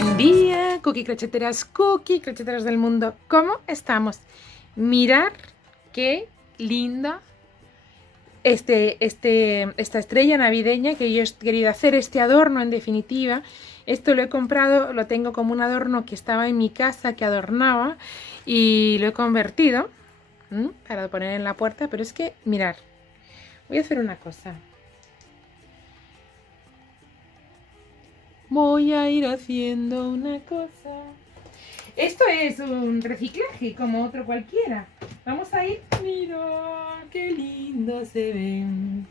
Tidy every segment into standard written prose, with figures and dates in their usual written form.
Buen día, cookie crocheteras del mundo. ¿Cómo estamos? Mirad qué linda esta estrella navideña que yo he querido hacer, este adorno en definitiva. Esto lo he comprado, lo tengo como un adorno que estaba en mi casa, que adornaba, y lo he convertido para poner en la puerta. Pero es que, mirad, voy a hacer una cosa. Voy a ir haciendo una cosa. Esto es un reciclaje como otro cualquiera. Vamos a ir. Mira, qué lindo se ven.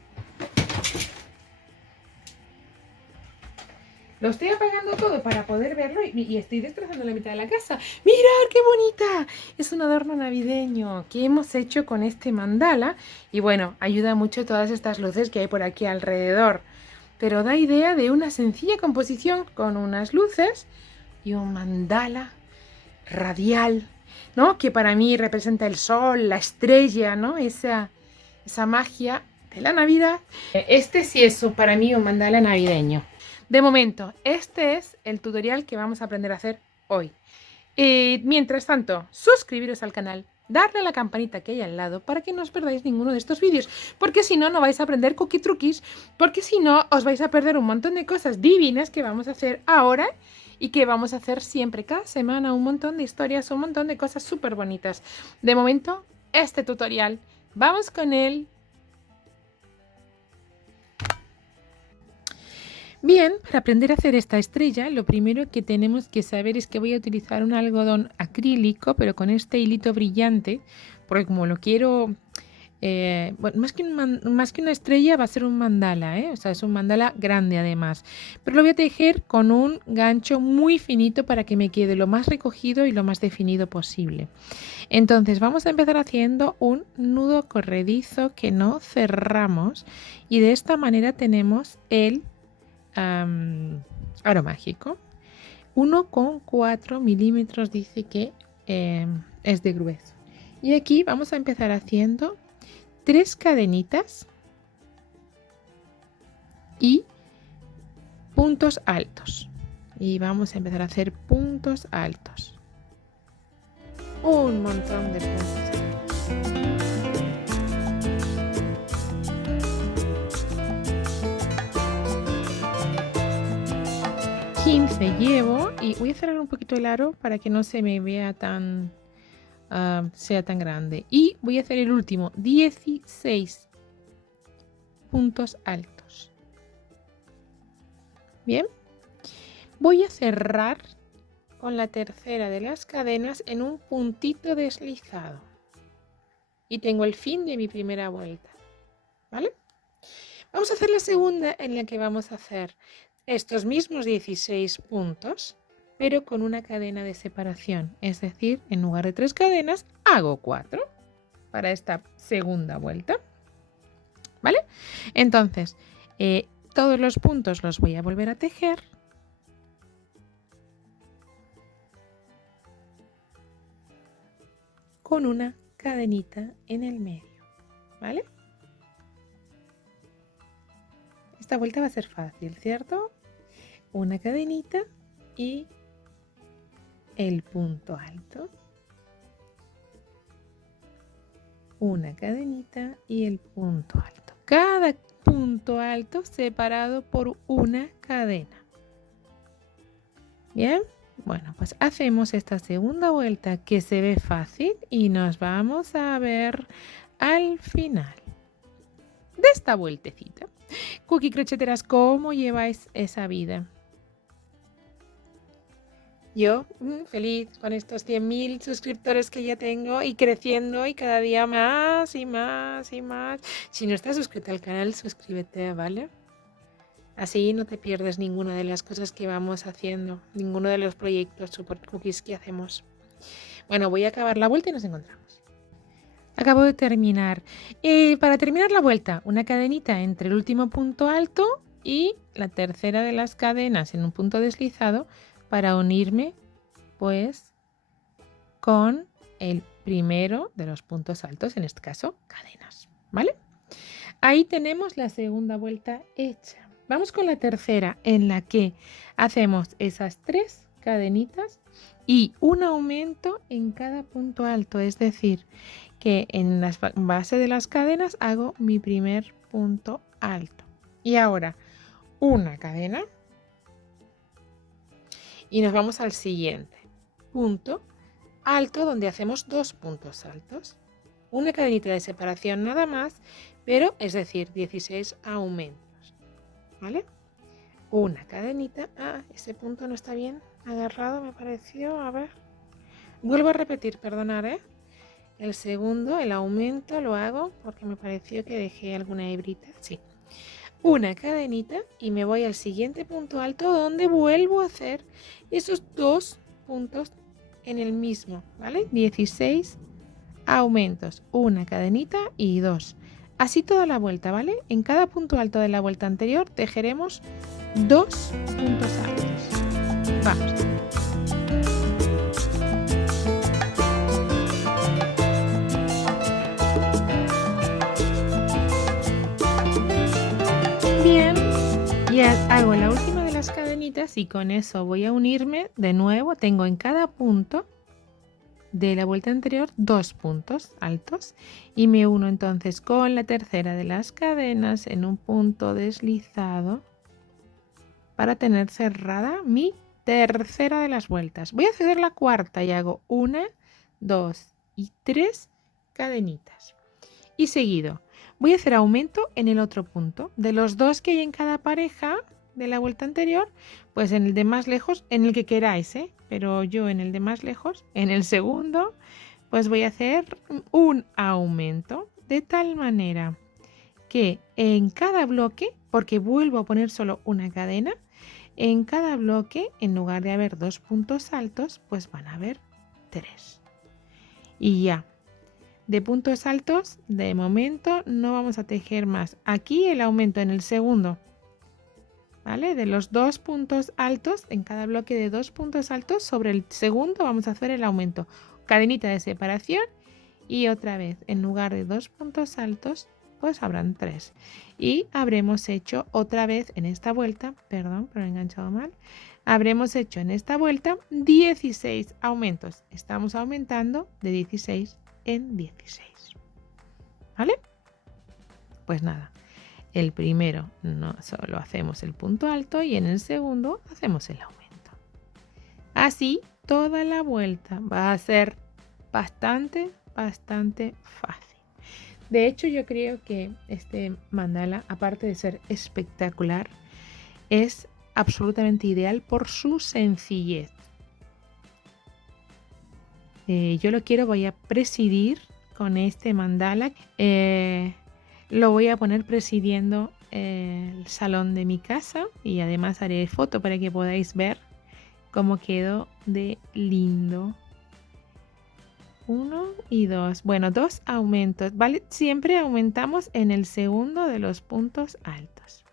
Lo estoy apagando todo para poder verlo y estoy destrozando la mitad de la casa. ¡Mirad qué bonita! Es un adorno navideño que hemos hecho con este mandala. Y bueno, ayuda mucho todas estas luces que hay por aquí alrededor. Pero da idea de una sencilla composición con unas luces y un mandala radial, ¿no? Que para mí representa el sol, la estrella, ¿no? Esa magia de la Navidad. Este sí es para mí un mandala navideño. De momento, este es el tutorial que vamos a aprender a hacer hoy. Mientras tanto, suscribiros al canal, darle a la campanita que hay al lado para que no os perdáis ninguno de estos vídeos, porque si no, no vais a aprender cookie truquis, porque si no, os vais a perder un montón de cosas divinas que vamos a hacer ahora y que vamos a hacer siempre, cada semana, un montón de historias, un montón de cosas súper bonitas. De momento, este tutorial, vamos con él. Bien, para aprender a hacer esta estrella, lo primero que tenemos que saber es que voy a utilizar un algodón acrílico, pero con este hilito brillante, porque como lo quiero, bueno, más que una estrella va a ser un mandala, o sea, es un mandala grande además, pero lo voy a tejer con un gancho muy finito para que me quede lo más recogido y lo más definido posible. Entonces vamos a empezar haciendo un nudo corredizo que no cerramos y de esta manera tenemos el aro mágico. 1,4 milímetros dice que es de grueso. Y aquí vamos a empezar haciendo 3 cadenitas y puntos altos. Y vamos a empezar a hacer puntos altos. Un montón de puntos altos. 15 llevo y voy a cerrar un poquito el aro para que no se me vea tan sea tan grande, y voy a hacer el último 16 puntos altos. Bien, voy a cerrar con la tercera de las cadenas en un puntito deslizado y tengo el fin de mi primera vuelta, ¿vale? Vamos a hacer la segunda, en la que vamos a hacer estos mismos 16 puntos, pero con una cadena de separación. Es decir, en lugar de 3 cadenas, hago 4 para esta segunda vuelta. ¿Vale? Entonces, todos los puntos los voy a volver a tejer. Con una cadenita en el medio. ¿Vale? Esta vuelta va a ser fácil, ¿cierto? Una cadenita y el punto alto. Una cadenita y el punto alto. Cada punto alto separado por una cadena. Bien, bueno, pues hacemos esta segunda vuelta que se ve fácil y nos vamos a ver al final de esta vueltecita. Cookie crocheteras, ¿cómo lleváis esa vida? Yo feliz con estos 100.000 suscriptores que ya tengo y creciendo y cada día más y más y más. Si no estás suscrito al canal, suscríbete, ¿vale? Así no te pierdes ninguna de las cosas que vamos haciendo, ninguno de los proyectos Super Cookies que hacemos. Bueno, voy a acabar la vuelta y nos encontramos. Acabo de terminar. Para terminar la vuelta, una cadenita entre el último punto alto y la tercera de las cadenas en un punto deslizado para unirme pues con el primero de los puntos altos, en este caso cadenas, ¿vale? Ahí tenemos la segunda vuelta hecha. Vamos con la tercera, en la que hacemos esas 3 cadenitas y un aumento en cada punto alto, es decir, que en la base de las cadenas hago mi primer punto alto. Y ahora una cadena y nos vamos al siguiente punto alto donde hacemos 2 puntos altos. Una cadenita de separación nada más, pero es decir, 16 aumentos, ¿vale? Una cadenita. Ese punto no está bien agarrado, me pareció. A ver. Vuelvo a repetir, perdonar, ¿eh? El segundo, el aumento, lo hago porque me pareció que dejé alguna hebrita. Sí. Una cadenita y me voy al siguiente punto alto donde vuelvo a hacer esos 2 puntos en el mismo, ¿vale? 16 aumentos. Una cadenita y 2. Así toda la vuelta, ¿vale? En cada punto alto de la vuelta anterior tejeremos 2 puntos altos. Vamos. Bien, ya hago la última de las cadenitas y con eso voy a unirme de nuevo. Tengo en cada punto de la vuelta anterior 2 puntos altos y me uno entonces con la tercera de las cadenas en un punto deslizado para tener cerrada mi tercera de las vueltas. Voy a hacer la cuarta y hago 1, 2 y 3 cadenitas. Y seguido voy a hacer aumento en el otro punto. De los 2 que hay en cada pareja de la vuelta anterior, pues en el de más lejos, en el que queráis, pero yo en el de más lejos, en el segundo, pues voy a hacer un aumento de tal manera que en cada bloque, porque vuelvo a poner solo una cadena, en cada bloque, en lugar de haber 2 puntos altos, pues van a haber 3. Y ya, de puntos altos, de momento no vamos a tejer más. Aquí el aumento en el segundo, ¿vale? De los 2 puntos altos, en cada bloque de 2 puntos altos, sobre el segundo vamos a hacer el aumento. Cadenita de separación y otra vez, en lugar de 2 puntos altos, pues habrán 3. Y habremos hecho otra vez en esta vuelta, perdón, pero he enganchado mal, habremos hecho en esta vuelta 16 aumentos. Estamos aumentando de 16 en 16. ¿Vale? Pues nada, el primero no solo hacemos el punto alto y en el segundo hacemos el aumento. Así toda la vuelta va a ser bastante fácil. De hecho, yo creo que este mandala, aparte de ser espectacular, es absolutamente ideal por su sencillez. Yo lo quiero, voy a presidir con este mandala. Lo voy a poner presidiendo el salón de mi casa y además haré foto para que podáis ver cómo quedó de lindo. 1 y 2. Bueno, 2 aumentos, ¿vale? Siempre aumentamos en el segundo de los puntos altos.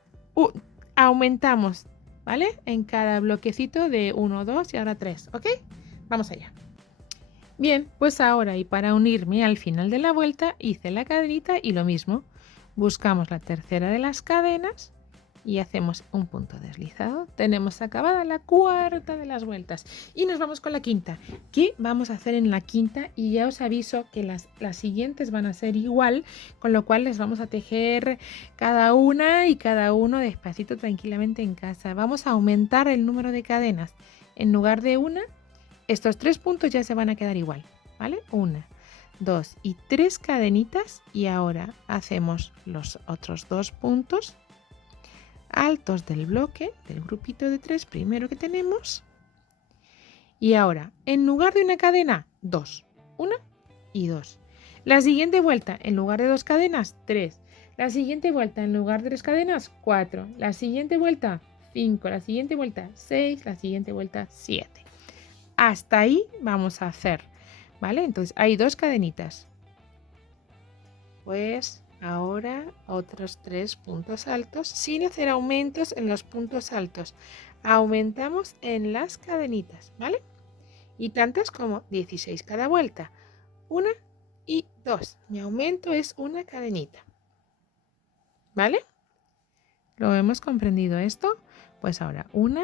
Aumentamos, ¿vale? En cada bloquecito de 1, 2 y ahora 3, ¿ok? Vamos allá. Bien, pues ahora y para unirme al final de la vuelta hice la cadenita y lo mismo. Buscamos la tercera de las cadenas y hacemos un punto deslizado. Tenemos acabada la cuarta de las vueltas y nos vamos con la quinta. ¿Qué vamos a hacer en la quinta? Y ya os aviso que las siguientes van a ser igual, con lo cual les vamos a tejer cada una y cada uno despacito, tranquilamente en casa. Vamos a aumentar el número de cadenas. En lugar de una, estos 3 puntos ya se van a quedar igual, ¿vale? 1, 2 y 3 cadenitas y ahora hacemos los otros 2 puntos altos del bloque, del grupito de 3 primero que tenemos. Y ahora, en lugar de una cadena, 2. 1 y 2. La siguiente vuelta, en lugar de 2 cadenas, 3. La siguiente vuelta, en lugar de 3 cadenas, 4. La siguiente vuelta, 5. La siguiente vuelta, 6. La siguiente vuelta, 7. Hasta ahí vamos a hacer, ¿vale? Entonces, hay 2 cadenitas. Pues ahora otros 3 puntos altos sin hacer aumentos en los puntos altos. Aumentamos en las cadenitas, ¿vale? Y tantas como 16 cada vuelta. 1 y 2. Mi aumento es una cadenita. ¿Vale? ¿Lo hemos comprendido esto? Pues ahora 1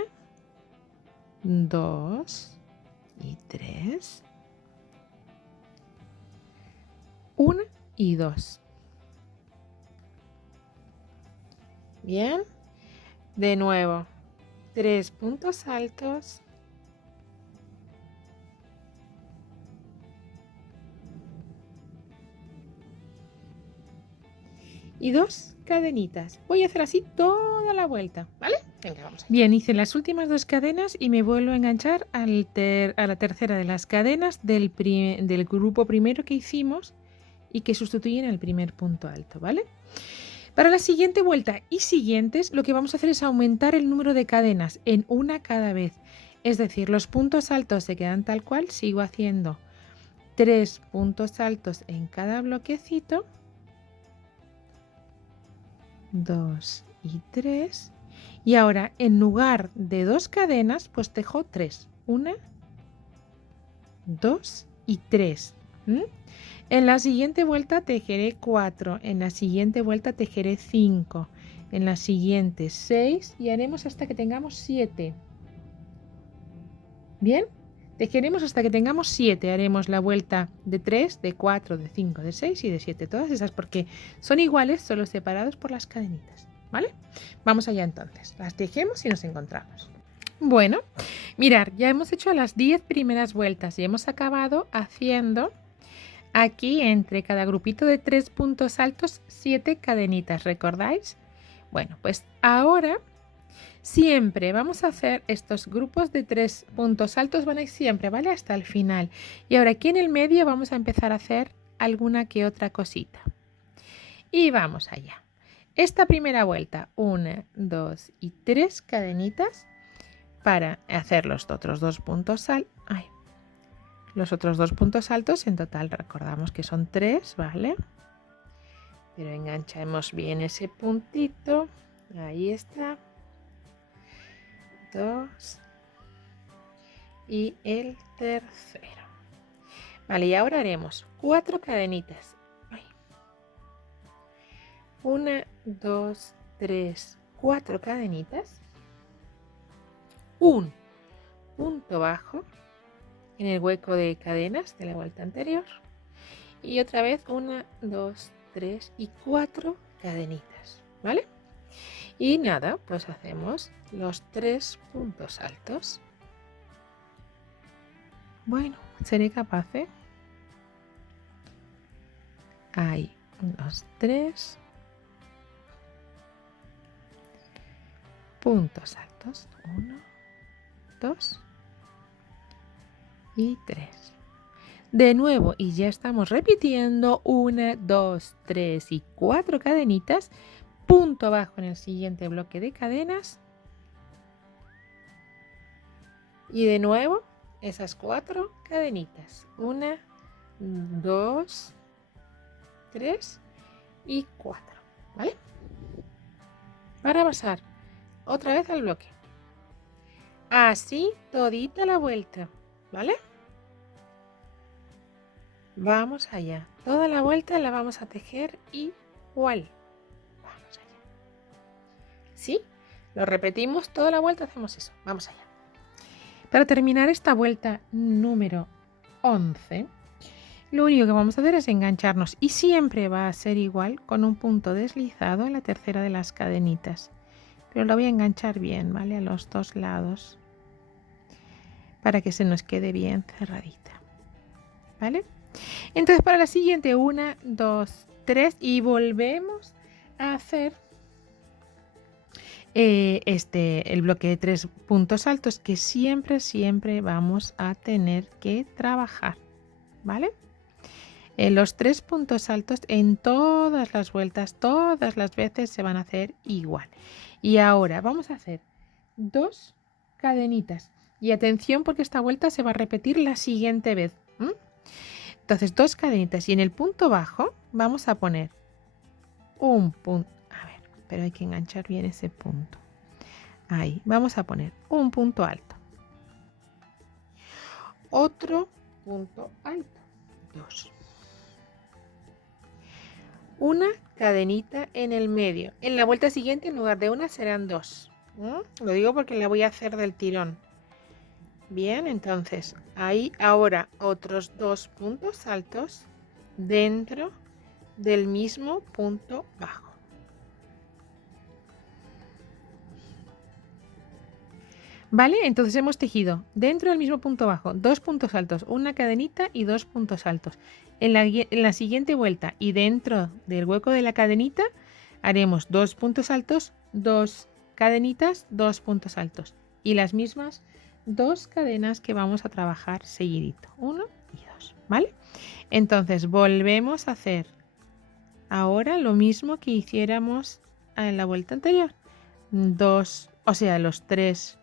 2 y 3. 1 y 2. Bien. De nuevo, 3 puntos altos. Y 2 cadenitas. Voy a hacer así toda la vuelta, ¿vale? Venga, vamos allá. Bien, hice las últimas 2 cadenas y me vuelvo a enganchar a la tercera de las cadenas del grupo primero que hicimos y que sustituyen al primer punto alto, ¿vale? Para la siguiente vuelta y siguientes, lo que vamos a hacer es aumentar el número de cadenas en una cada vez. Es decir, los puntos altos se quedan tal cual, sigo haciendo 3 puntos altos en cada bloquecito. 2 y 3. Y ahora, en lugar de 2 cadenas, pues tejo 3. 1, 2 y 3. En la siguiente vuelta tejeré 4. En la siguiente vuelta tejeré 5. En la siguiente 6. Y haremos hasta que tengamos 7. ¿Bien? Tejeremos hasta que tengamos 7. Haremos la vuelta de 3, de 4, de 5, de 6 y de 7. Todas esas porque son iguales, solo separados por las cadenitas. ¿Vale? Vamos allá entonces. Las tejemos y nos encontramos. Bueno, mirar, ya hemos hecho las 10 primeras vueltas y hemos acabado haciendo aquí entre cada grupito de 3 puntos altos 7 cadenitas. ¿Recordáis? Bueno, pues ahora siempre vamos a hacer estos grupos de 3 puntos altos, van a ir siempre, ¿vale? Hasta el final. Y ahora aquí en el medio vamos a empezar a hacer alguna que otra cosita. Y vamos allá. Esta primera vuelta, 1, 2 y 3 cadenitas para hacer los otros 2 puntos altos. Los otros 2 puntos altos en total recordamos que son 3, ¿vale? Pero enganchamos bien ese puntito. Ahí está. 2 y el tercero. Vale, y ahora haremos 4 cadenitas. 1, 2, 3, 4 cadenitas. Un punto bajo en el hueco de cadenas de la vuelta anterior. Y otra vez 1, 2, 3 y 4 cadenitas. ¿Vale? Y nada, pues hacemos los 3 puntos altos. Bueno, seré capaz, ¿eh? Ahí, 2, 3 puntos altos. 1, 2 y 3. De nuevo, y ya estamos repitiendo 1, 2, 3 y 4 cadenitas. Punto bajo en el siguiente bloque de cadenas. Y de nuevo, esas 4 cadenitas. 1, 2, 3 y 4. ¿Vale? Para pasar otra vez al bloque. Así todita la vuelta. ¿Vale? Vamos allá. Toda la vuelta la vamos a tejer igual. Vamos allá. ¿Sí? Lo repetimos toda la vuelta, hacemos eso. Vamos allá. Para terminar esta vuelta número 11, lo único que vamos a hacer es engancharnos y siempre va a ser igual con un punto deslizado en la tercera de las cadenitas. Pero lo voy a enganchar bien, ¿vale? A los dos lados para que se nos quede bien cerradita. ¿Vale? Entonces para la siguiente 1, 2, 3 y volvemos a hacer el bloque de 3 puntos altos que siempre vamos a tener que trabajar, ¿vale? Los 3 puntos altos en todas las vueltas, todas las veces se van a hacer igual. Y ahora vamos a hacer 2 cadenitas y atención porque esta vuelta se va a repetir la siguiente vez. Entonces 2 cadenitas y en el punto bajo vamos a poner un punto. Pero hay que enganchar bien ese punto. Ahí, vamos a poner un punto alto. Otro punto alto. 2. Una cadenita en el medio. En la vuelta siguiente, en lugar de una, serán 2. Lo digo porque la voy a hacer del tirón. Bien, entonces hay ahora otros 2 puntos altos dentro del mismo punto bajo. ¿Vale? Entonces hemos tejido dentro del mismo punto bajo 2 puntos altos, una cadenita y 2 puntos altos. En la siguiente vuelta y dentro del hueco de la cadenita haremos 2 puntos altos, 2 cadenitas, 2 puntos altos. Y las mismas 2 cadenas que vamos a trabajar seguidito. 1 y 2. ¿Vale? Entonces volvemos a hacer ahora lo mismo que hiciéramos en la vuelta anterior. 2, o sea, los 3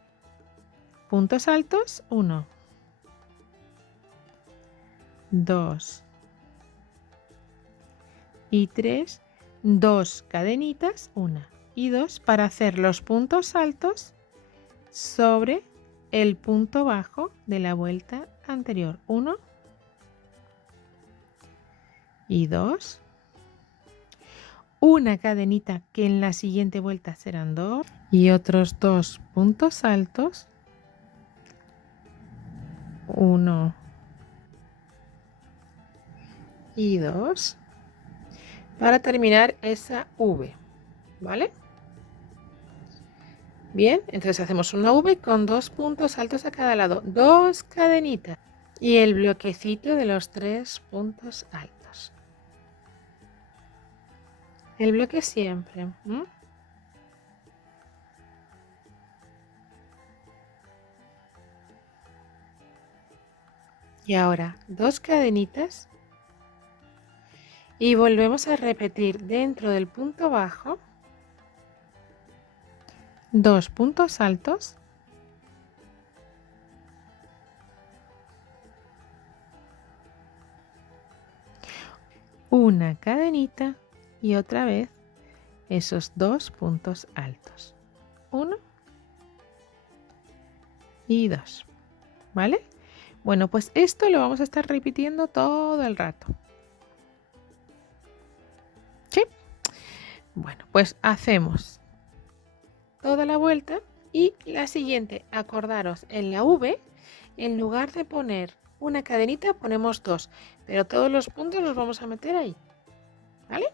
puntos altos, 1, 2 y 3, 2 cadenitas, 1 y 2 para hacer los puntos altos sobre el punto bajo de la vuelta anterior. 1 y 2, una cadenita que en la siguiente vuelta serán 2 y otros 2 puntos altos, 1 y 2 para terminar esa V, ¿vale? Bien, entonces hacemos una V con 2 puntos altos a cada lado, 2 cadenitas y el bloquecito de los 3 puntos altos. El bloque siempre. Y ahora 2 cadenitas y volvemos a repetir dentro del punto bajo 2 puntos altos, una cadenita y otra vez esos 2 puntos altos, 1 y 2, ¿vale? Bueno, pues esto lo vamos a estar repitiendo todo el rato. ¿Sí? Bueno, pues hacemos toda la vuelta y la siguiente, acordaros, en la V, en lugar de poner una cadenita, ponemos 2, pero todos los puntos los vamos a meter ahí, ¿vale?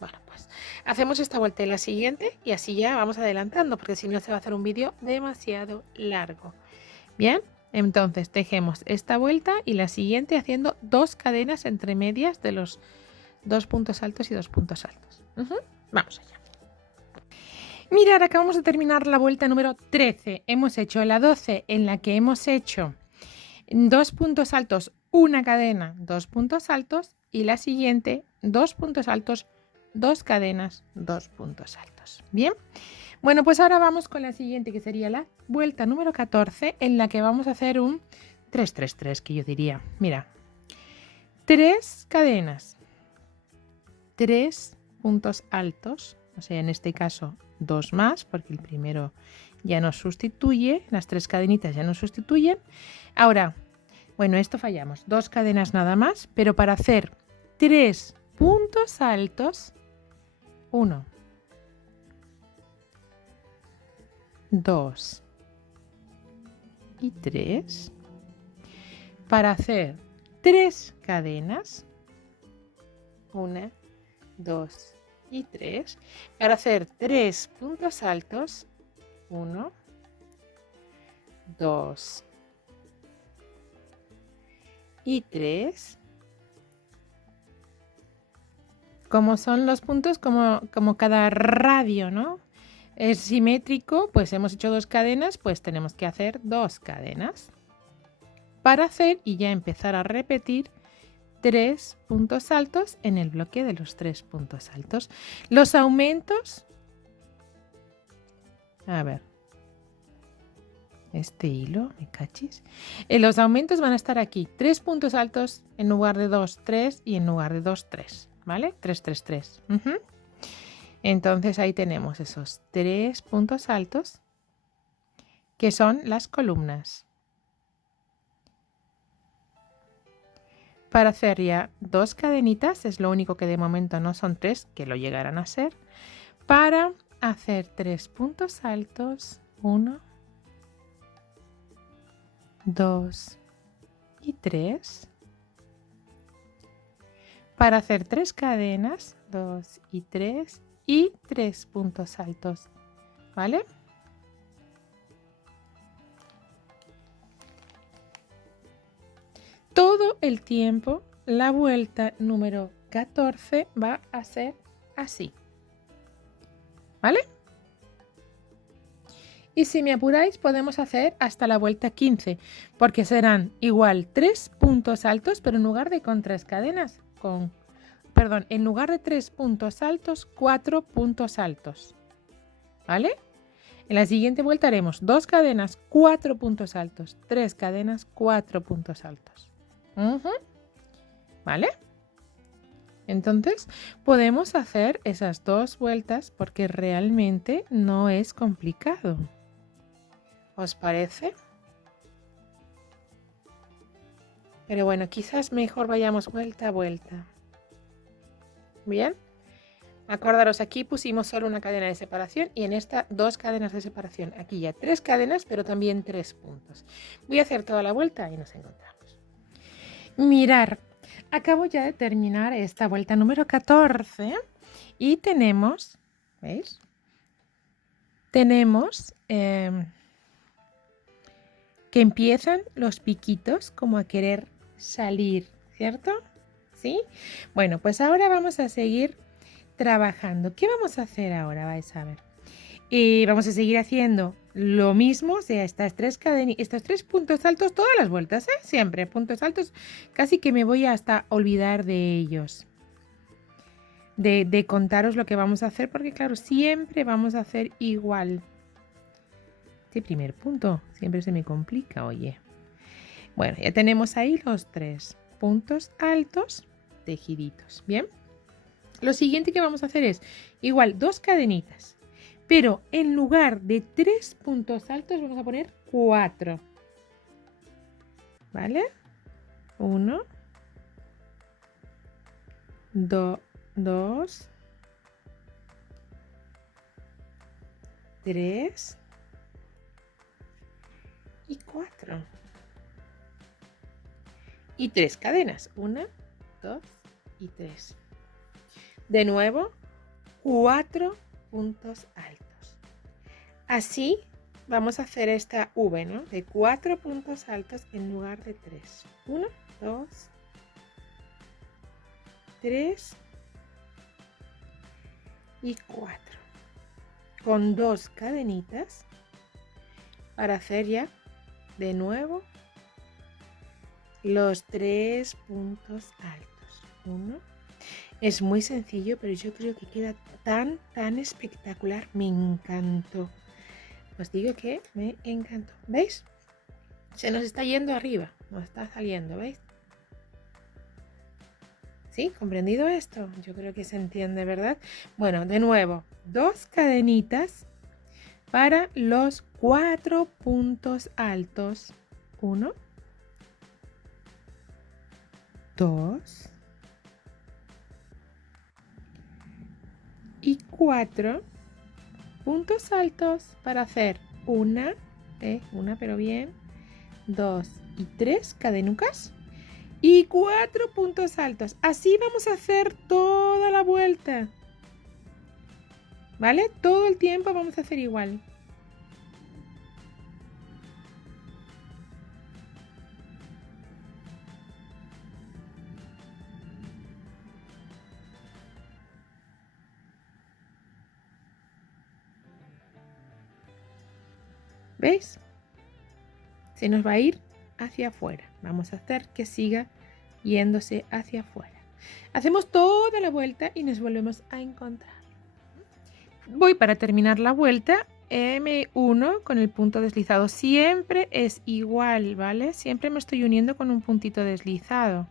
Bueno, pues hacemos esta vuelta y la siguiente y así ya vamos adelantando, porque si no se va a hacer un vídeo demasiado largo. Bien, entonces tejemos esta vuelta y la siguiente haciendo 2 cadenas entre medias de los 2 puntos altos y 2 puntos altos. Vamos allá. Mirad, acabamos de terminar la vuelta número 13. Hemos hecho la 12 en la que hemos hecho 2 puntos altos, una cadena, 2 puntos altos y la siguiente 2 puntos altos, 2 cadenas, 2 puntos altos. Bien, bueno, pues ahora vamos con la siguiente que sería la vuelta número 14 en la que vamos a hacer un 3-3-3 que yo diría. Mira, 3 cadenas, 3 puntos altos, o sea, en este caso 2 más porque el primero ya nos sustituye, las 3 cadenitas ya nos sustituyen. Ahora, bueno, esto fallamos, 2 cadenas nada más, pero para hacer 3 puntos altos, 1, 2 y 3, para hacer 3 cadenas, 1, 2 y 3, para hacer 3 puntos altos, 1, 2 y 3. Como son los puntos, como cada radio, ¿no? Es simétrico, pues hemos hecho 2 cadenas, pues tenemos que hacer 2 cadenas para hacer y ya empezar a repetir 3 puntos altos en el bloque de los 3 puntos altos. Los aumentos, a ver, este hilo, me cachis. Los aumentos van a estar aquí, 3 puntos altos en lugar de 2, 3 y en lugar de 2, 3, ¿vale? 3, 3, 3. Entonces ahí tenemos esos 3 puntos altos que son las columnas. Para hacer ya 2 cadenitas, es lo único que de momento no son 3, que lo llegarán a ser, para hacer 3 puntos altos, 1, 2 y 3. Para hacer 3 cadenas, 2 y 3 y 3 puntos altos, ¿vale? Todo el tiempo la vuelta número 14 va a ser así, ¿vale? Y si me apuráis podemos hacer hasta la vuelta 15, porque serán igual 3 puntos altos, pero en lugar de con 3 cadenas, en lugar de 3 puntos altos, 4 puntos altos, ¿vale? En la siguiente vuelta haremos 2 cadenas, 4 puntos altos, 3 cadenas, 4 puntos altos. ¿Vale? Entonces podemos hacer esas 2 vueltas porque realmente no es complicado. ¿Os parece? Pero bueno, quizás mejor vayamos vuelta a vuelta. ¿Bien? Acordaros, aquí pusimos solo una cadena de separación y en esta 2 cadenas de separación. Aquí ya 3 cadenas, pero también 3 puntos. Voy a hacer toda la vuelta y nos encontramos. Mirar, acabo ya de terminar esta vuelta número 14 y tenemos, ¿veis? Tenemos que empiezan los piquitos como a querer salir, ¿cierto? ¿Sí? Bueno, pues ahora vamos a seguir trabajando. ¿Qué vamos a hacer ahora? Vais a ver. Vamos a seguir haciendo lo mismo, o sea, estas 3 cadenas, estos 3 puntos altos todas las vueltas, ¿eh? Siempre puntos altos, casi que me voy hasta olvidar de ellos. De contaros lo que vamos a hacer, porque claro, siempre vamos a hacer igual. Este primer punto siempre se me complica, oye. Bueno, ya tenemos ahí los 3 puntos altos tejiditos, ¿bien? Lo siguiente que vamos a hacer es igual 2 cadenitas, pero en lugar de 3 puntos altos vamos a poner 4, ¿vale? 1, 2, 3 y 4. Y 3 cadenas, 1, 2 y 3. De nuevo, 4 puntos altos. Así vamos a hacer esta V, ¿no? De 4 puntos altos en lugar de 3. 1, 2, 3 y 4. Con 2 cadenitas para hacer ya de nuevo los 3 puntos altos. 1. Es muy sencillo, pero yo creo que queda tan espectacular. Me encantó. Os digo que me encantó. ¿Veis? Se nos está yendo arriba. Nos está saliendo, ¿veis? ¿Sí? ¿Comprendido esto? Yo creo que se entiende, ¿verdad? Bueno, de nuevo, 2 cadenitas para los 4 puntos altos. 1, 2 y 4 puntos altos para hacer una pero bien, 2 y 3 cadenucas y 4 puntos altos. Así vamos a hacer toda la vuelta, ¿vale? Todo el tiempo vamos a hacer igual. ¿Veis? Se nos va a ir hacia afuera. Vamos a hacer que siga yéndose hacia afuera. Hacemos toda la vuelta y nos volvemos a encontrar. Voy para terminar la vuelta. M1 con el punto deslizado. Siempre es igual, ¿vale? Siempre me estoy uniendo con un puntito deslizado.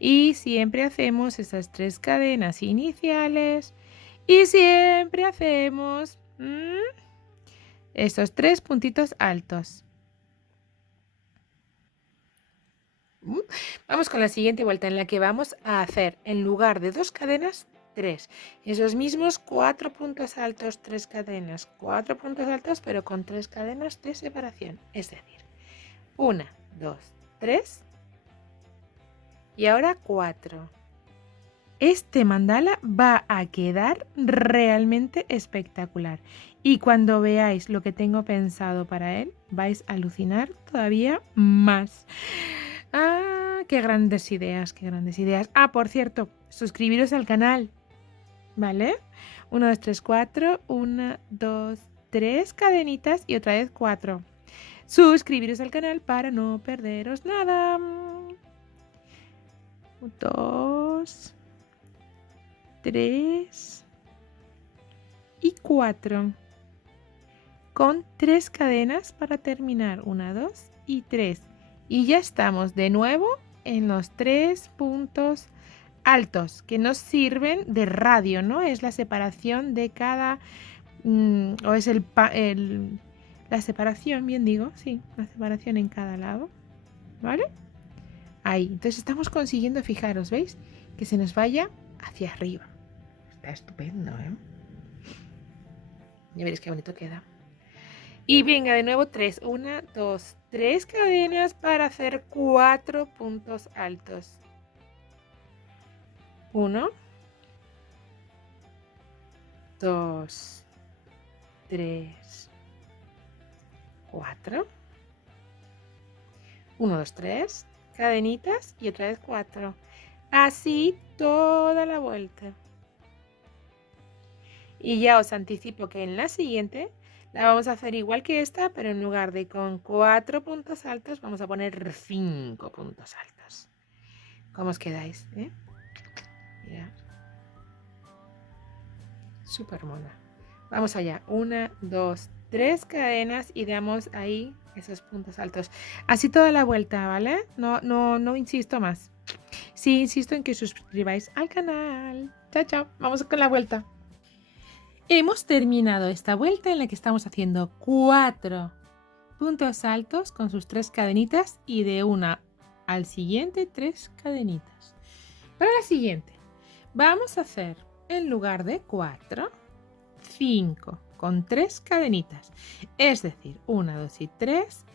Y siempre hacemos esas 3 cadenas iniciales. Y siempre hacemos estos 3 puntitos altos. Vamos con la siguiente vuelta en la que vamos a hacer en lugar de 2 cadenas 3. Esos mismos 4 puntos altos, 3 cadenas, 4 puntos altos, pero con 3 cadenas de separación. Es decir, 1, 2, 3 y ahora 4. Este mandala va a quedar realmente espectacular y cuando veáis lo que tengo pensado para él vais a alucinar todavía más. ¡Ah! ¡Qué grandes ideas! ¡Qué grandes ideas! Ah, por cierto, suscribiros al canal, ¿vale? 1, 2, 3, 4, 1, 2, 3 cadenitas y otra vez 4. Suscribiros al canal para no perderos nada. 2, 3 y 4. Con 3 cadenas para terminar. 1, 2 y 3. Y ya estamos de nuevo en los 3 puntos altos que nos sirven de radio, ¿no? Es la separación de cada... o es la separación, bien digo, sí, la separación en cada lado, ¿vale? Ahí, entonces estamos consiguiendo, fijaros, ¿veis? Que se nos vaya hacia arriba. Está estupendo, ¿eh? Ya veréis qué bonito queda. Y venga, de nuevo 3. 1, 2, 3 cadenas para hacer 4 puntos altos. 1, 2, 3, 4. 1, 2, 3. Cadenitas y otra vez 4. Así toda la vuelta. Y ya os anticipo que en la siguiente la vamos a hacer igual que esta, pero en lugar de con 4 puntos altos, vamos a poner 5 puntos altos. ¿Cómo os quedáis? Mirad. Súper mona. Vamos allá. 1, 2, 3 cadenas y damos ahí esos puntos altos. Así toda la vuelta, ¿vale? No insisto más. Sí, insisto en que suscribáis al canal. Chao, chao. Vamos con la vuelta. Hemos terminado esta vuelta en la que estamos haciendo 4 puntos altos con sus 3 cadenitas y de una al siguiente 3 cadenitas. Para la siguiente vamos a hacer en lugar de 4, 5 con 3 cadenitas. Es decir, 1, 2 y 3.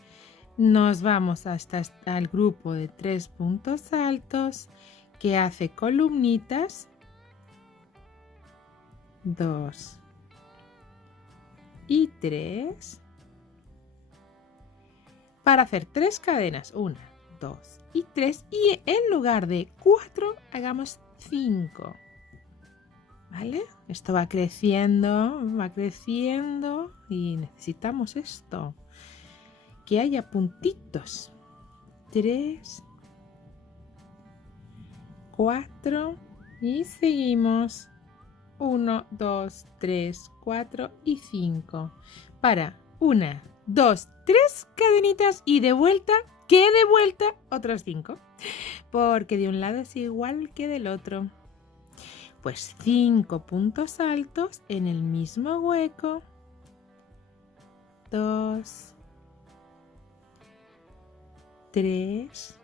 Nos vamos hasta el grupo de 3 puntos altos que hace columnitas. 2 y 3 para hacer 3 cadenas, 1, 2 y 3 y en lugar de 4 hagamos 5, ¿vale? Esto va creciendo y necesitamos esto, que haya puntitos. 3, 4 y seguimos. 1, 2, 3, 4 y 5. Para 1, 2, 3 cadenitas y de vuelta, que de vuelta otros 5. Porque de un lado es igual que del otro. Pues 5 puntos altos en el mismo hueco. 2, 3,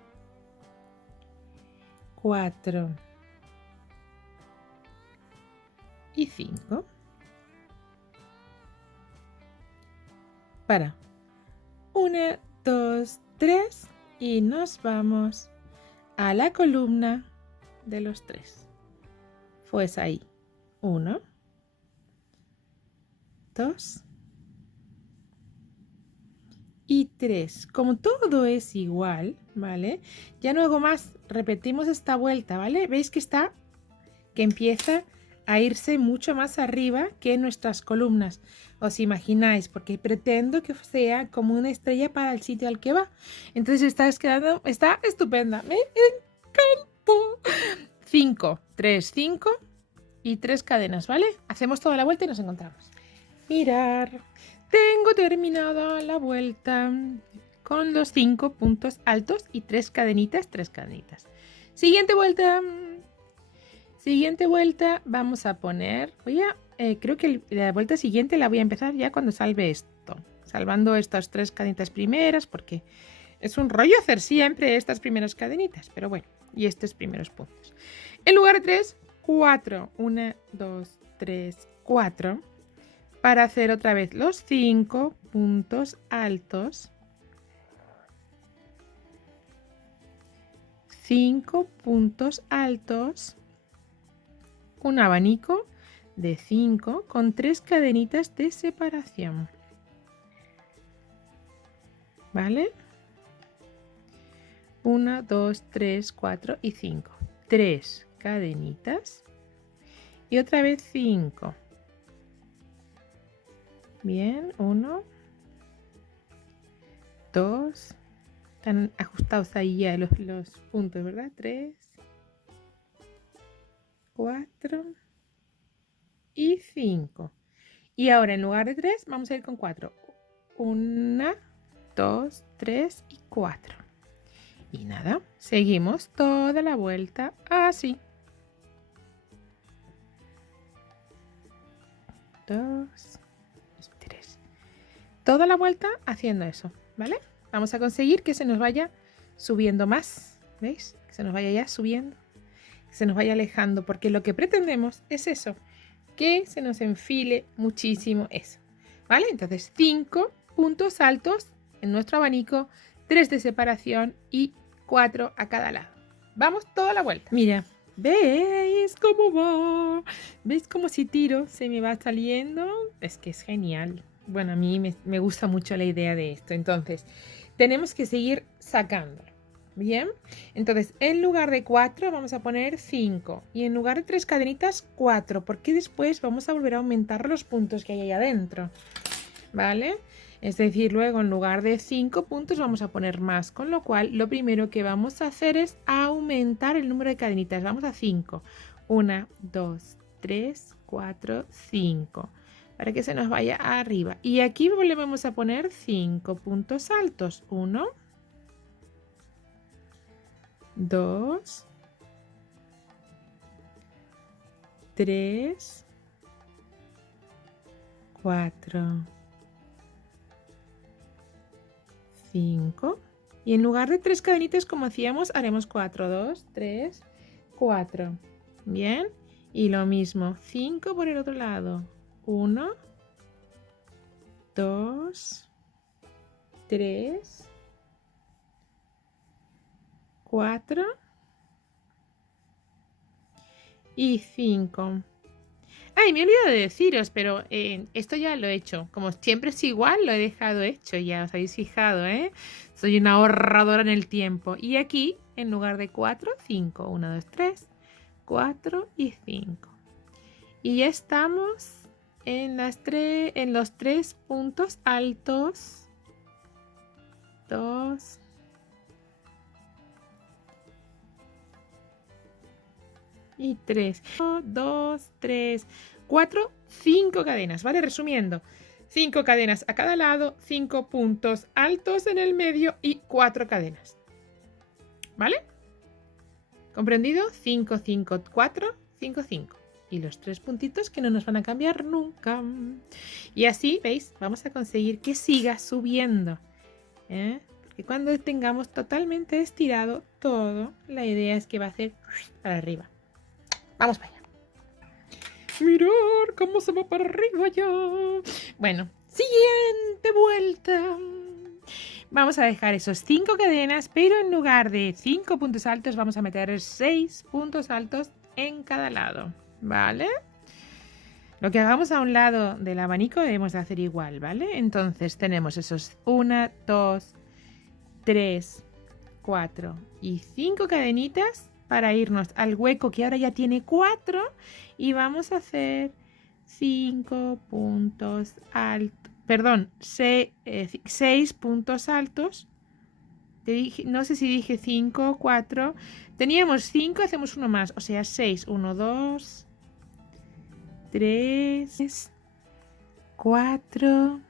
4. Y 5 para 1, 2, 3 y nos vamos a la columna de los 3. Pues ahí 1, 2 y 3. Como todo es igual, ¿vale? Ya no hago más, repetimos esta vuelta, ¿vale? ¿Veis que empieza a irse mucho más arriba que nuestras columnas? ¿Os imagináis? Porque pretendo que sea como una estrella para el sitio al que va. Entonces está estupenda. Me encantó. 5, 3, 5 y 3 cadenas, ¿vale? Hacemos toda la vuelta y nos encontramos. Mirar, tengo terminada la vuelta con los 5 puntos altos y 3 cadenitas, 3 cadenitas. Siguiente vuelta. Siguiente vuelta vamos a poner, creo que la vuelta siguiente la voy a empezar ya cuando salve esto, salvando estas 3 cadenitas primeras, porque es un rollo hacer siempre estas primeras cadenitas, pero bueno, y estos primeros puntos. En lugar de 3, 4, 1, 2, 3, 4, para hacer otra vez los 5 puntos altos 5 puntos altos, un abanico de 5 con 3 cadenitas de separación. ¿Vale? 1, 2, 3, 4 y 5. 3 cadenitas y otra vez 5. Bien, 1, 2. Están ajustados ahí ya los puntos, ¿verdad? 3, 4 y 5. Y ahora en lugar de 3 vamos a ir con 4. 1, 2, 3 y 4. Y nada, seguimos toda la vuelta así. 2 y 3. Toda la vuelta haciendo eso, ¿vale? Vamos a conseguir que se nos vaya subiendo más, ¿veis? Que se nos vaya ya subiendo, que se nos vaya alejando, porque lo que pretendemos es eso, que se nos enfile muchísimo eso, ¿vale? Entonces 5 puntos altos en nuestro abanico, 3 de separación y 4 a cada lado. Vamos toda la vuelta. Mira, ¿veis cómo va? ¿Veis cómo si tiro se me va saliendo? Es que es genial. Bueno, a mí me gusta mucho la idea de esto. Entonces, tenemos que seguir sacándolo. Bien, entonces en lugar de 4 vamos a poner 5 y en lugar de 3 cadenitas 4, porque después vamos a volver a aumentar los puntos que hay ahí adentro, ¿vale? Es decir, luego en lugar de 5 puntos vamos a poner más, con lo cual lo primero que vamos a hacer es aumentar el número de cadenitas. Vamos a 5. 1, 2, 3, 4, 5. Para que se nos vaya arriba. Y aquí volvemos a poner 5 puntos altos. 1, 2, 3, 4, 5. Y en lugar de 3 cadenitas como hacíamos, haremos 4, 2, 3, 4. Bien. Y lo mismo, 5 por el otro lado. 1, 2, 3, 4 y 5. Ay, me he olvidado de deciros, pero esto ya lo he hecho. Como siempre es igual, lo he dejado hecho, ya os habéis fijado, ¿eh? Soy una ahorradora en el tiempo. Y aquí, en lugar de 4, 5. 1, 2, 3, 4 y 5. Y ya estamos en los 3 puntos altos. 2, 3. 2, 3, 4, 5 cadenas, ¿vale? Resumiendo, 5 cadenas a cada lado, 5 puntos altos en el medio y 4 cadenas. ¿Vale? ¿Comprendido? 5, 5, 4, 5, 5. Y los 3 puntitos que no nos van a cambiar nunca. Y así, ¿veis? Vamos a conseguir que siga subiendo. Porque cuando tengamos totalmente estirado todo, la idea es que va a hacer para arriba. Vamos para allá. Mirar cómo se va para arriba ya. Bueno, siguiente vuelta. Vamos a dejar esos 5 cadenas, pero en lugar de 5 puntos altos vamos a meter 6 puntos altos en cada lado, ¿vale? Lo que hagamos a un lado del abanico debemos de hacer igual, ¿vale? Entonces tenemos esos 1, 2, 3, 4 y 5 cadenitas para irnos al hueco que ahora ya tiene 4 y vamos a hacer 5 puntos altos, perdón, 6 puntos altos. No sé si dije 5, 4. Teníamos 5, hacemos uno más, o sea 6, 1, 2, 3, 4,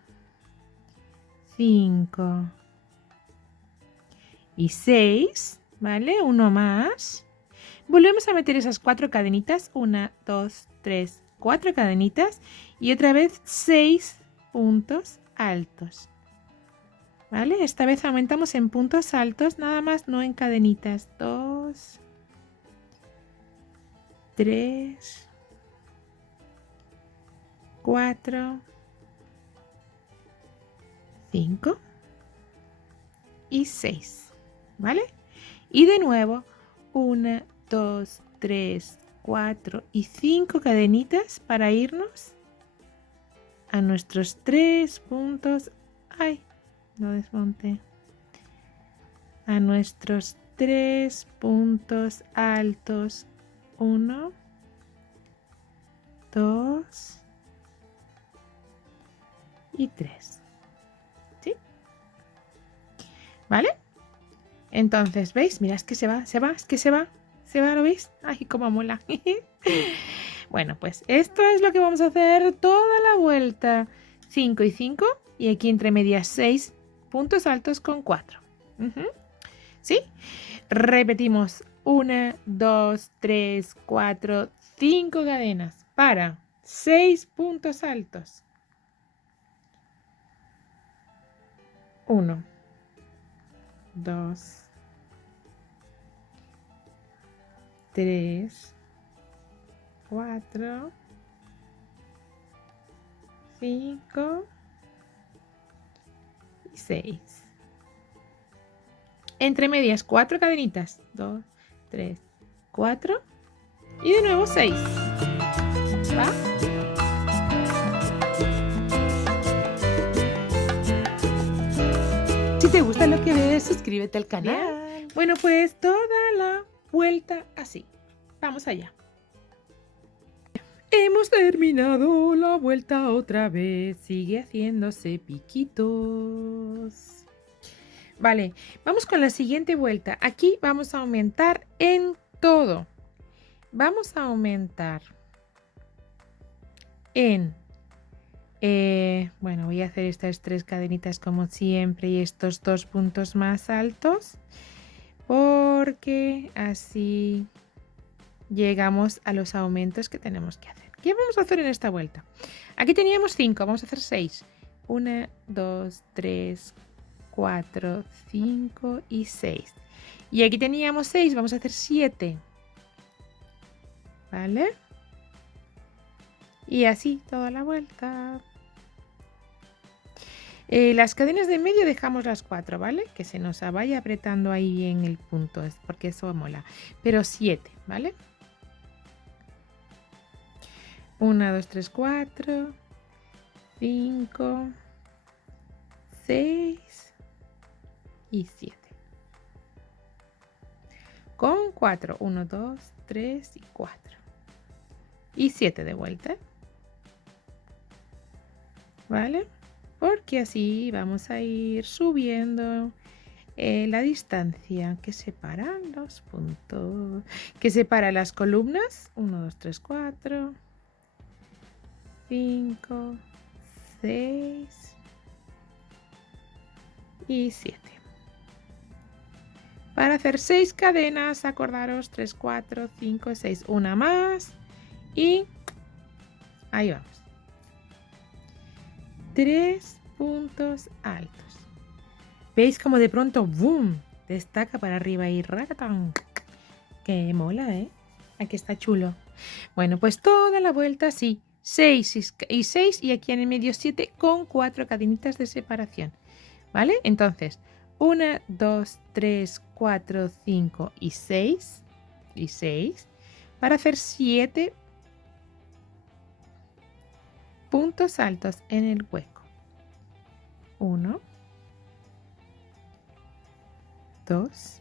5 y 6, ¿vale? Uno más. Volvemos a meter esas 4 cadenitas, 1, 2, 3, 4 cadenitas y otra vez 6 puntos altos. ¿Vale? Esta vez aumentamos en puntos altos, nada más, no en cadenitas. 2, 3, 4, 5 y 6. ¿Vale? Y de nuevo 1, 2, 3, 4 y 5 cadenitas para irnos a nuestros 3 puntos. ¡Ay! Lo desmonté. A nuestros 3 puntos altos. 1, 2 y 3. ¿Sí? ¿Vale? Entonces, ¿veis? Mira, es que se va, ¿lo veis? ¡Ay, cómo mola! Bueno, pues esto es lo que vamos a hacer toda la vuelta. 5 y 5 y aquí entre medias 6 puntos altos con 4. ¿Sí? Repetimos. 1, 2, 3, 4, 5 cadenas para 6 puntos altos. 1, 2, 3, 4, 5 y 6. Entre medias 4 cadenitas. 2, 3, 4 y de nuevo 6. ¿Va? Si te gusta lo que ves, suscríbete al canal. Bien. Bueno, pues toda la vuelta así. Vamos allá. Hemos terminado la vuelta otra vez. Sigue haciéndose piquitos. Vale, vamos con la siguiente vuelta. Aquí vamos a aumentar en todo. Vamos a aumentar en... bueno, voy a hacer estas 3 cadenitas como siempre y estos 2 puntos más altos. Porque así llegamos a los aumentos que tenemos que hacer. ¿Qué vamos a hacer en esta vuelta? Aquí teníamos 5, vamos a hacer 6. 1, 2, 3, 4, 5 y 6. Y aquí teníamos 6, vamos a hacer 7. ¿Vale? Y así toda la vuelta. Las cadenas de medio dejamos las 4, ¿vale? Que se nos vaya apretando ahí bien el punto, porque eso mola. Pero 7, ¿vale? 1, 2, 3, 4, 5, 6 y 7. Con 4, 1, 2, 3 y 4. Y 7 de vuelta. ¿Vale? Porque así vamos a ir subiendo la distancia que separa los puntos. Que separa las columnas. 1, 2, 3, 4. 5, 6 y 7. Para hacer 6 cadenas, acordaros, 3, 4, 5, 6, una más y ahí vamos. 3 puntos altos. ¿Veis cómo de pronto, boom, destaca para arriba y racatán? Que mola, ¿eh? Aquí está chulo. Bueno, pues toda la vuelta así. 6 y 6 y aquí en el medio 7 con 4 cadenitas de separación. ¿Vale? Entonces, 1, 2, 3, 4, 5 y 6. Y 6. Para hacer 7 puntos altos en el hueco. 1, 2,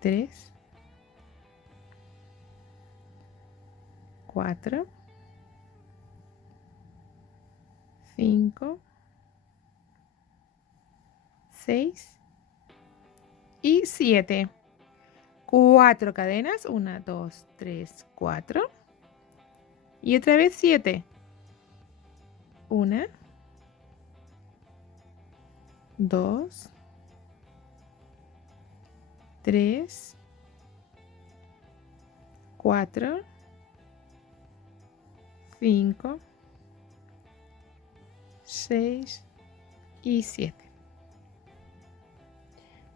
3, 4, 5, 6 y 7. 4 cadenas, 1, 2, 3, 4. Y otra vez 7. 1, 2, 3, 4, 5, 6 y 7.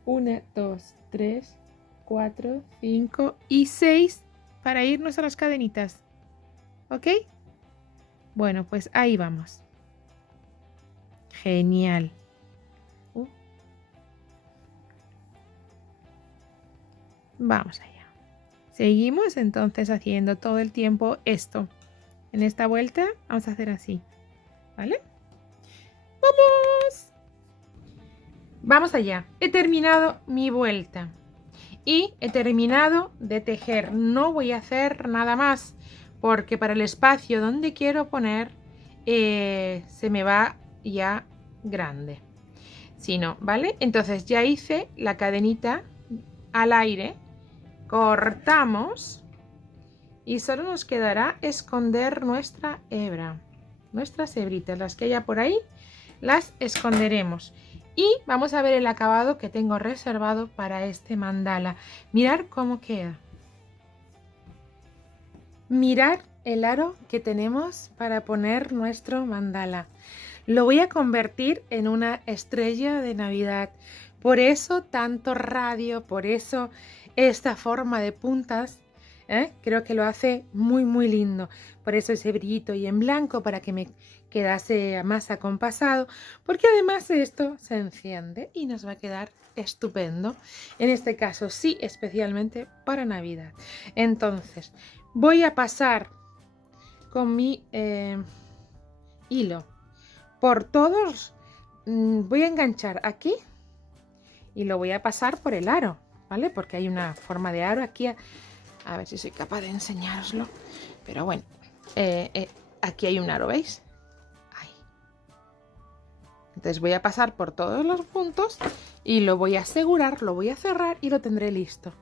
1, 2, 3, 4, 5 y 6 para irnos a las cadenitas. ¿Ok? Bueno, pues ahí vamos. Genial. Vamos allá. Seguimos entonces haciendo todo el tiempo esto. En esta vuelta vamos a hacer así, ¿vale? ¡Vamos! Vamos allá. He terminado mi vuelta y he terminado de tejer. No voy a hacer nada más porque para el espacio donde quiero poner se me va ya grande. Si no, ¿vale? Entonces ya hice la cadenita al aire, cortamos y solo nos quedará esconder nuestra hebra, nuestras hebritas, las que haya por ahí, las esconderemos. Y vamos a ver el acabado que tengo reservado para este mandala. Mirad cómo queda. Mirad el aro que tenemos para poner nuestro mandala. Lo voy a convertir en una estrella de Navidad. Por eso tanto radio, por eso esta forma de puntas, creo que lo hace muy muy lindo. Por eso ese brillito y en blanco para que me quedase más acompasado, porque además esto se enciende y nos va a quedar estupendo. En este caso sí, especialmente para Navidad. Entonces voy a pasar con mi hilo por todos, voy a enganchar aquí y lo voy a pasar por el aro, ¿vale? Porque hay una forma de aro aquí, a ver si soy capaz de enseñároslo, pero bueno, aquí hay un aro, ¿veis? Ahí. Entonces voy a pasar por todos los puntos y lo voy a asegurar, lo voy a cerrar y lo tendré listo.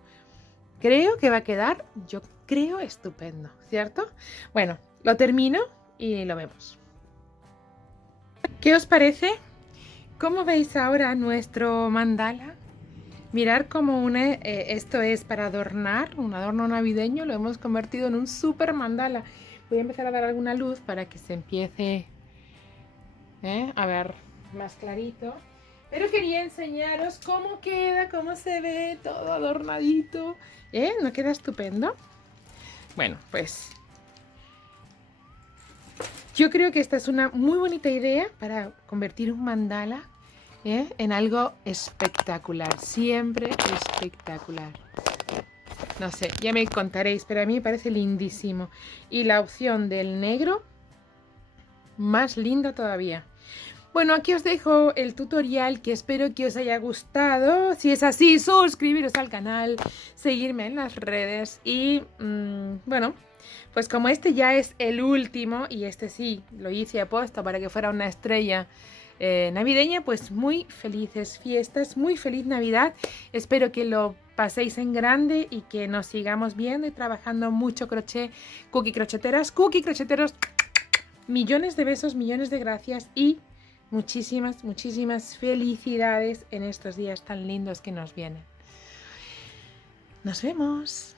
Creo que va a quedar, yo creo, estupendo, ¿cierto? Bueno, lo termino y lo vemos. ¿Qué os parece? ¿Cómo veis ahora nuestro mandala? Mirad cómo esto es para adornar, un adorno navideño, lo hemos convertido en un super mandala. Voy a empezar a dar alguna luz para que se empiece a ver más clarito. Pero quería enseñaros cómo queda, cómo se ve todo adornadito. ¿No queda estupendo? Bueno, pues yo creo que esta es una muy bonita idea para convertir un mandala en algo espectacular, siempre espectacular. No sé, ya me contaréis, pero a mí me parece lindísimo. Y la opción del negro, más linda todavía. Bueno, aquí os dejo el tutorial que espero que os haya gustado. Si es así, suscribiros al canal, seguirme en las redes y bueno, pues como este ya es el último y este sí lo hice aposta para que fuera una estrella navideña, pues muy felices fiestas, muy feliz Navidad. Espero que lo paséis en grande y que nos sigamos viendo y trabajando mucho crochet, cookie crocheteros, millones de besos, millones de gracias y muchísimas, muchísimas felicidades en estos días tan lindos que nos vienen. Nos vemos.